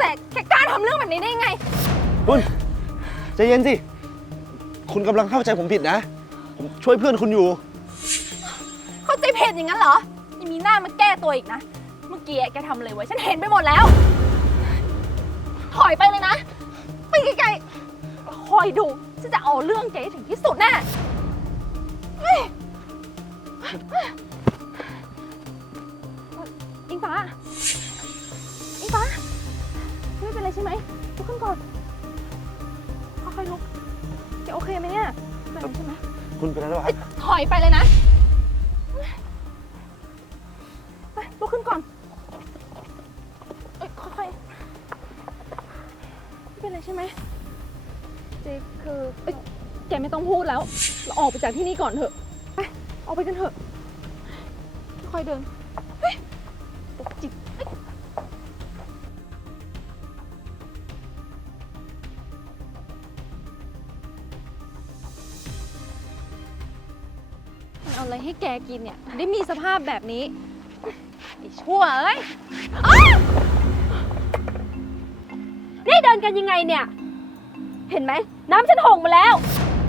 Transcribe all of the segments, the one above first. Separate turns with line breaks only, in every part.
แกกล้าทำเรื่องแบบนี้ได้ยังไง
คุณใจเย็นสิ คุณกำลังเข้าใจผมผิดนะ ผมช่วยเพื่อนคุณอยู่
เข้าใจผิดอย่างนั้นเหรอยังมีหน้ามาแก้ตัวอีกนะ เมื่อกี้แกทำอะไรไว้ฉันเห็นไปหมดแล้ว ถอยไปเลยนะ ไปไกลๆคอยดูฉันจะเอาเรื่องแกให้ถึงที่สุดแน่เฮ้ยอิงฟ้าอิงฟ้า ไม่เป็นไรใช่ไหมลุกขึ้นก่อนค่อยๆลุกแกโอเคไหมเนี่ยเป็นไรใช่ไหม
คุณเป็นอะไรหรอครับ
ถอยไปเลยนะไปลุกขึ้นก่อนเอ้ยค่อยๆไม่เป็นไรใช่ไหมเจคือเอ้ยแกไม่ต้องพูดแล้ว เราออกไปจากที่นี่ก่อนเถอะไปออกไปกันเถอะค่อยๆเดินเฮ้ย เอาอะไรให้แกกินเนี่ย ได้มีสภาพแบบนี้ไอ้ชั่วเอ้ยอ้าว
นี่เดินกันยังไงเนี่ย เห็นไหม น้ำฉันหงมาแล้ว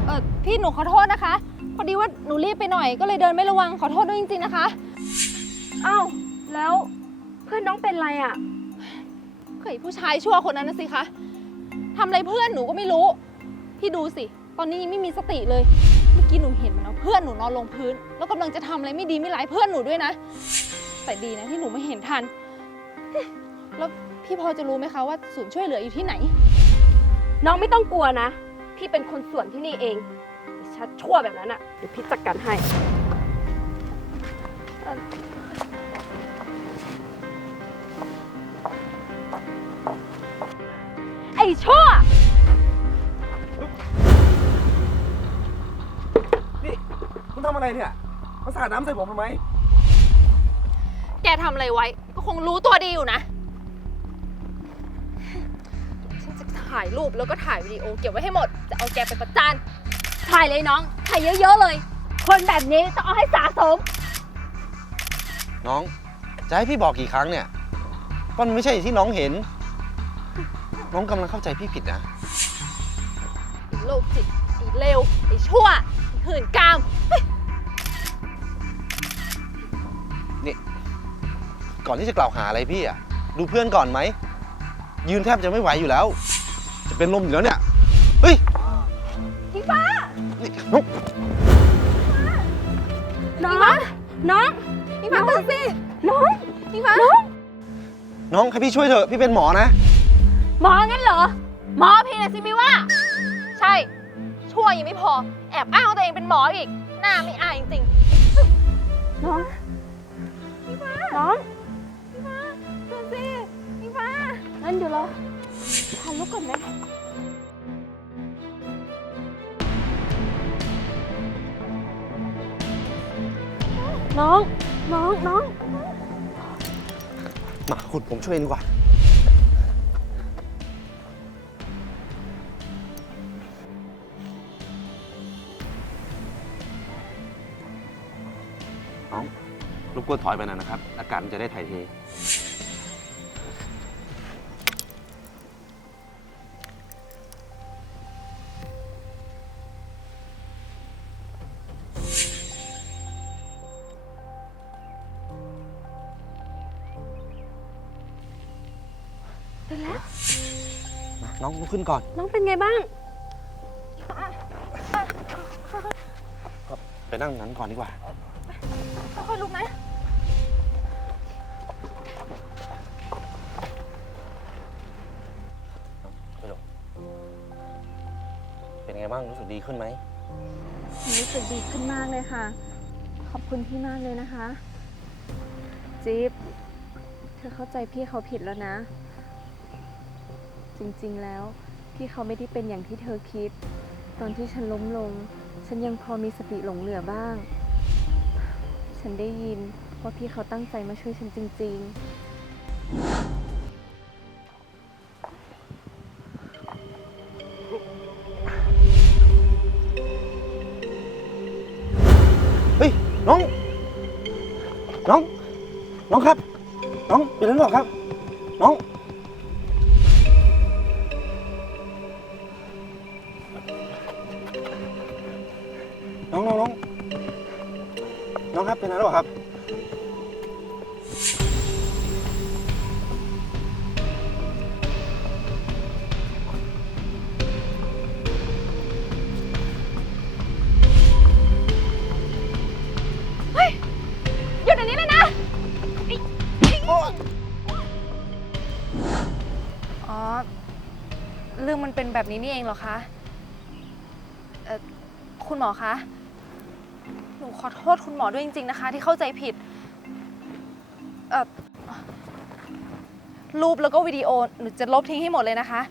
เออพี่หนูขอโทษนะคะ พอดีว่าหนูรีบไปหน่อย ก็เลยเดินไม่ระวังขอโทษด้วยจริงๆนะคะ
เอ้าแล้วเพื่อนน้องเป็นไรอะ่ะ
เคยผู้ชายชั่วคนนั้นนะสิคะทำอะไรเพื่อนหนูก็ไม่รู้ พี่ดูสิ อนนี้ยังไม่มีสติเลย เมื่อกี้หนูเห็นมันเอาเพื่อนหนูนอนลงพื้น แล้วกำลังจะทำอะไรไม่ดีไม่ร้ายเพื่อนหนูด้วยนะ แต่ดีนะที่หนูไม่เห็นทัน แล้วพี่พอจะรู้ไหมคะว่าศูนย์ช่วยเหลืออยู่ที่ไหน
น้องไม่ต้องกลัวนะ พี่เป็นคนส่วนที่นี่เองไอ้ชัดชั่วแบบนั้นอะ่ะ เดี๋ยวพี่จัดการให้ ไอ้ชั่ว
อะไรเนี่ยมาสาดน้ำใส่ผมทำไม
แกทำอะไรไว้ ก็คงรู้ตัวดีอยู่นะ ฉันจะถ่ายรูปแล้วก็ถ่ายวิดีโอเก็บไว้ให้หมด จะเอาแกไปประจาน
ถ่ายเลยน้อง ถ่ายเยอะๆเลย คนแบบนี้ต้องเอาให้สะสม
น้อง จะให้พี่บอกกี่ครั้งเนี่ยว่ามันไม่ใช่อย่างที่น้องเห็น น้องกำลังเข้าใจพี่ผิดนะ
ไอ้โรคจิตไอ้เลวไอ้ชั่วไอ้หื่นกาม
ก่อนที่จะกล่าวหาอะไรพี่อะดูเพื่อนก่อนไหม ยืนแทบจะไม่ไหวอยู่แล้ว จะเป็นลมอยู่แล้วเนี่ย เฮ้ย
พี่ฟ้า
นี่น้อง
น้องน้อง
พี่ฟ้าตื่นสิ
น้อง
พี่ฟ้า
น้องให้พี่ช่วยเถอะพี่เป็นหมอนะ
หมองั้นเหรอ
หมอพี่นะสิไม่ว่า ใช่ ชั่วยังไม่พอ แอบอ้างว่าตัวเองเป็นหมออีก หน้าไม่อายจริง
น้องน้อง นลูกก่อนไหมน้อง น้อง น้อง
มาคุณผมช่วยดีกว่า น้องรบกวนถอยไปหน่อยนะครับ อากาศมันจะได้ถ่ายเท
เป็นแล้ว
มาน้องลุกขึ้นก่อน
น้องเป็นไงบ้าง
ไปนั่งนั้นก่อนดีกว่า
ค่อยๆลุกนะ
ไปลงเป็นไงบ้างรู้สึกดีขึ้นไหม
รู้สึกดีขึ้นมากเลยค่ะ ขอบคุณพี่มากเลยนะคะ จิ๊บ เธอเข้าใจพี่เขาผิดแล้วนะ จริงๆ แล้ว พี่เขาไม่ได้เป็นอย่างที่เธอคิด ตอนที่ฉันล้มลง ฉันยังพอมีสติหลงเหลือบ้าง ฉันได้ยินว่าพี่เขาตั้งใจมาช่วยฉันจริง ๆ
เฮ้ยน้อง น้อง น้องครับ น้องเป็นอะไรหรอครับ น้อง ครับเป็นอะไรหรอครับ
หยุดเดี๋ยวนี้เลยนะ อ๋อ เรื่องมันเป็นแบบนี้นี่เองเหรอคะเอ่อคุณหมอคะ หนูขอโทษคุณหมอด้วยจริง ๆนะคะ ที่เข้าใจผิดเอ่อรูปแล้วก็วิดีโอหนูจะลบทิ้งให้หมดเลยนะคะ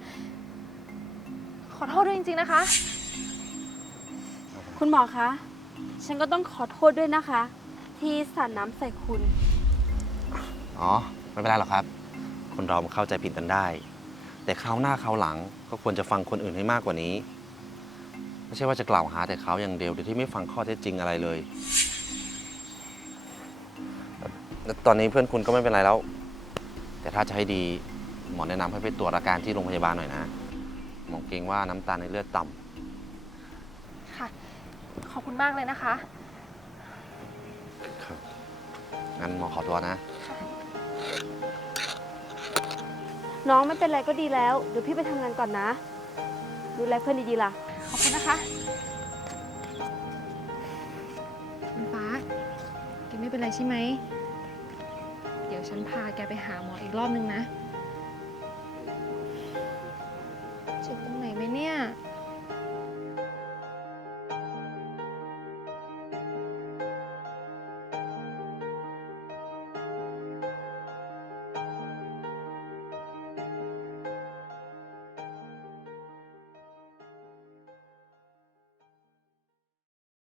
ขอโทษด้วยจริง ๆนะคะ
คุณหมอคะ ฉันก็ต้องขอโทษด้วยนะคะ ที่สาดน้ำใส่คุณ
อ๋อ ไม่เป็นไรหรอกครับ คนเรามันเข้าใจผิดกันได้ แต่คราวหน้าคราวหลังก็ควรจะฟังคนอื่นให้มากกว่านี้ ไม่ใช่ว่าจะกล่าวหาแต่เขาอย่างเดียวโดยที่ไม่ฟังข้อเท็จจริงอะไรเลยแล้วตอนนี้เพื่อนคุณก็ไม่เป็นไรแล้ว แต่ถ้าจะให้ดีหมอแนะนำให้ไปตรวจอาการที่โรงพยาบาลหน่อยนะหมอเกรงว่าน้ำตาลในเลือดต่ำ
ค่ะ ขอบคุณมากเลยนะคะ
ครับ งั้นหมอขอตัวนะ
น้องไม่เป็นไรก็ดีแล้ว เดี๋ยวพี่ไปทำงานก่อนนะ ดูแลเพื่อนดีๆล่ะ
ขอบคุณนะคะคุณฟ้า แกไม่เป็นไรใช่ไหม เดี๋ยวฉันพาแกไปหาหมออีกรอบนึงนะ